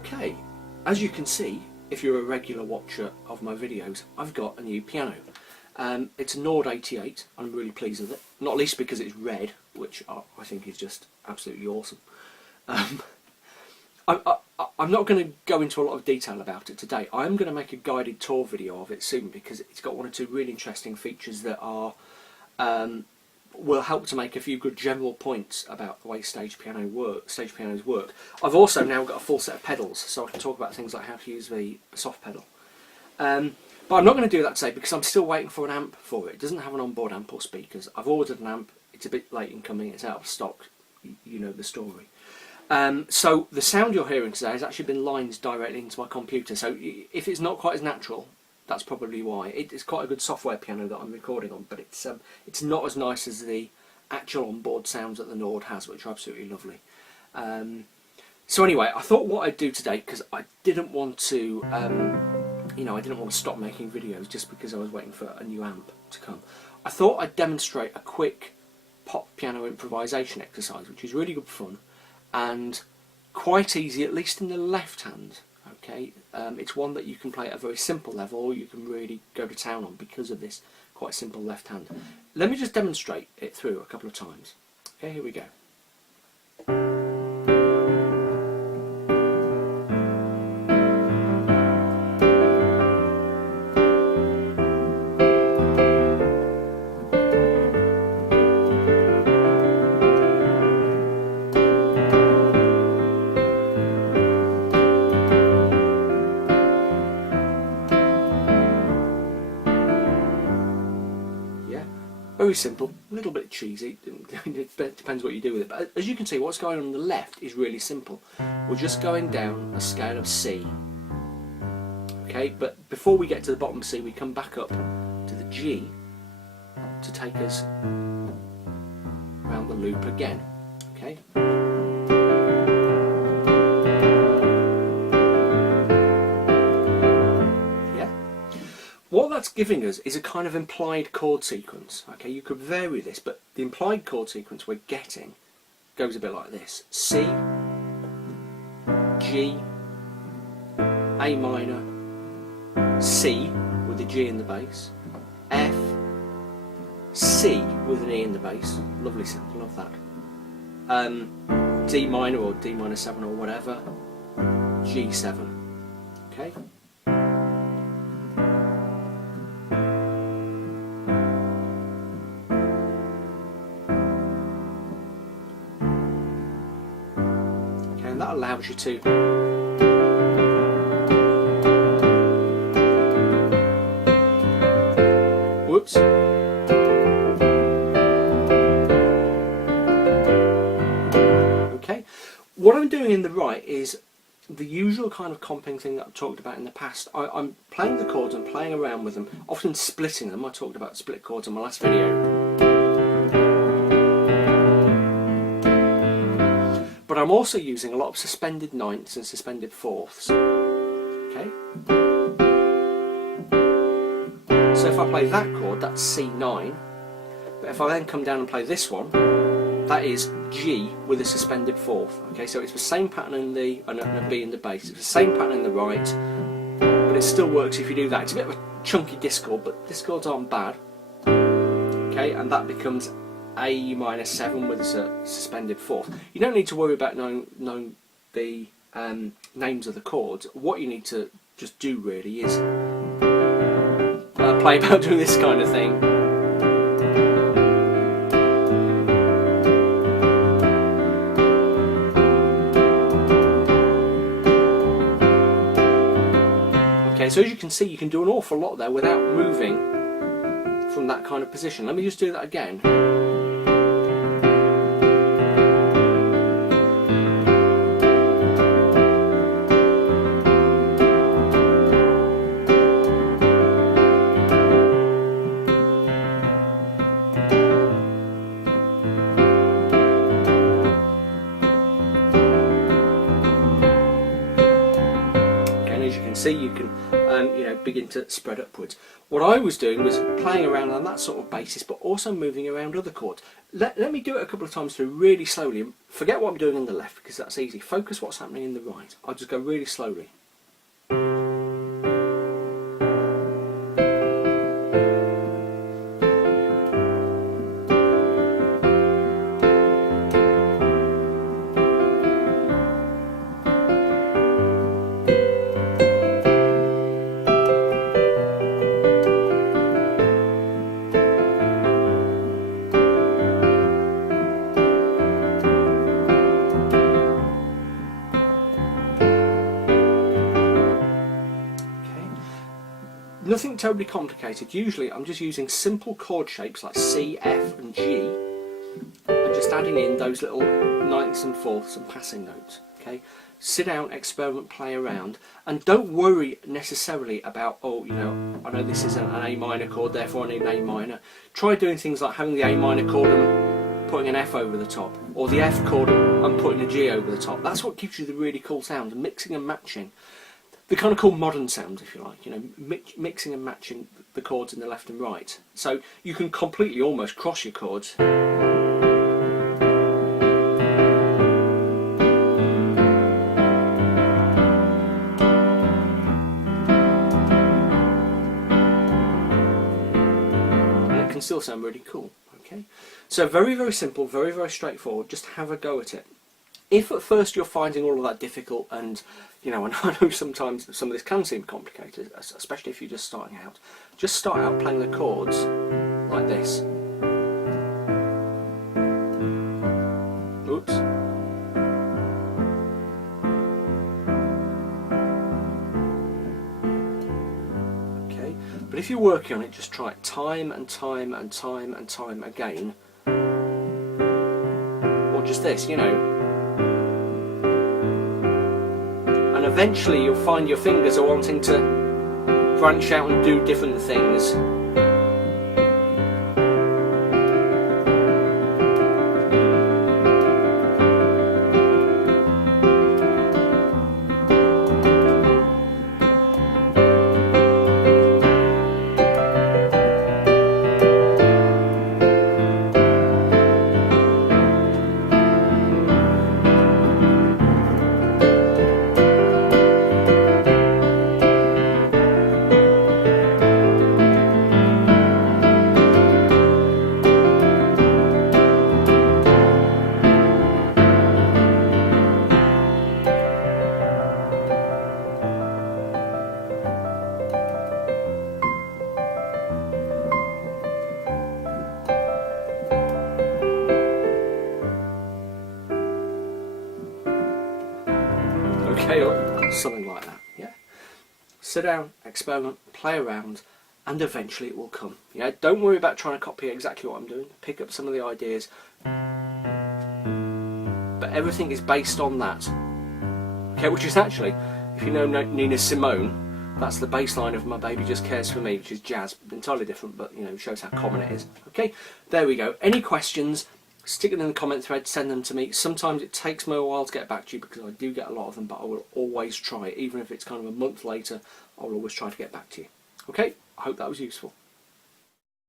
Okay, as you can see, if you're a regular watcher of my videos, I've got a new piano. It's a Nord 88, I'm really pleased with it, not least because it's red, which I think is just absolutely awesome. I'm not going to go into a lot of detail about it today. I'm going to make a guided tour video of it soon because it's got one or two really interesting features that are will help to make a few good general points about the way stage pianos work. I've also now got a full set of pedals, so I can talk about things like how to use the soft pedal. But I'm not going to do that today because I'm still waiting for an amp for it. It doesn't have an onboard amp or speakers. I've ordered an amp, it's a bit late in coming, it's out of stock, you know the story. So the sound you're hearing today has actually been lined directly into my computer, so if it's not quite as natural, that's probably why. It's quite a good software piano that I'm recording on, but it's not as nice as the actual onboard sounds that the Nord has, which are absolutely lovely. So anyway, I thought what I'd do today, because I didn't want to, I didn't want to stop making videos just because I was waiting for a new amp to come. I thought I'd demonstrate a quick pop piano improvisation exercise, which is really good fun and quite easy, at least in the left hand. Okay, it's one that you can play at a very simple level, or you can really go to town on because of this quite simple left hand. Let me just demonstrate it through a couple of times. Okay, here we go. Very simple, a little bit cheesy, it depends what you do with it, but as you can see, what's going on the left is really simple. We're just going down a scale of C. Okay, but before we get to the bottom C, we come back up to the G to take us around the loop again. Okay. What that's giving us is a kind of implied chord sequence. Okay, you could vary this, but the implied chord sequence we're getting goes a bit like this: C, G, A minor, C with the G in the bass, F, C with an E in the bass. Lovely simple, love that. D minor or D minor 7 or whatever, G7. Okay. That allows you to whoops. Okay, what I'm doing in the right is the usual kind of comping thing that I've talked about in the past. I'm playing the chords and playing around with them, often splitting them. I talked about split chords in my last video. But I'm also using a lot of suspended ninths and suspended fourths. Okay? So if I play that chord, that's C9. But if I then come down and play this one, that is G with a suspended fourth. Okay, so it's the same pattern in the and a B in the bass. It's the same pattern in the right, but it still works if you do that. It's a bit of a chunky discord, but discords aren't bad. Okay, and that becomes A minor 7 with a suspended fourth. You don't need to worry about knowing the names of the chords. What you need to just do really is play about doing this kind of thing. Okay, so as you can see, you can do an awful lot there without moving from that kind of position. Let me just do that again. see, you can you know, begin to spread upwards. What I was doing was playing around on that sort of basis, but also moving around other chords. Let me do it a couple of times through really slowly. Forget what I'm doing in the left, because that's easy. Focus what's happening in the right. I'll just go really slowly. Nothing terribly complicated. Usually I'm just using simple chord shapes like C, F and G, and just adding in those little ninths and fourths and passing notes. Okay, sit down, experiment, play around, and don't worry necessarily about, oh, you know, I know this is an A minor chord, therefore I need an A minor. Try doing things like having the A minor chord and putting an F over the top, or the F chord and putting a G over the top. That's what gives you the really cool sound, mixing and matching. The kind of cool modern sounds, if you like, you know, mixing and matching the chords in the left and right. So you can completely almost cross your chords. And it can still sound really cool, okay? So very, very simple, very, very straightforward. Just have a go at it. If at first you're finding all of that difficult, and you know, and I know sometimes some of this can seem complicated, especially if you're just starting out, just start out playing the chords like this. Oops. Okay, but if you're working on it, just try it time and time and time and time again. Or just this, you know. And eventually you'll find your fingers are wanting to branch out and do different things. Okay, or something like that, yeah. Sit down, experiment, play around, and eventually it will come. Yeah, don't worry about trying to copy exactly what I'm doing. Pick up some of the ideas, but everything is based on that. Okay, which is actually, if you know Nina Simone, that's the bass line of My Baby Just Cares For Me, which is jazz, entirely different, but you know, shows how common it is. Okay, there we go. Any questions? Stick them in the comment thread, send them to me. Sometimes it takes me a while to get back to you because I do get a lot of them, but I will always try. Even if it's kind of a month later, I'll always try to get back to you. Okay, I hope that was useful.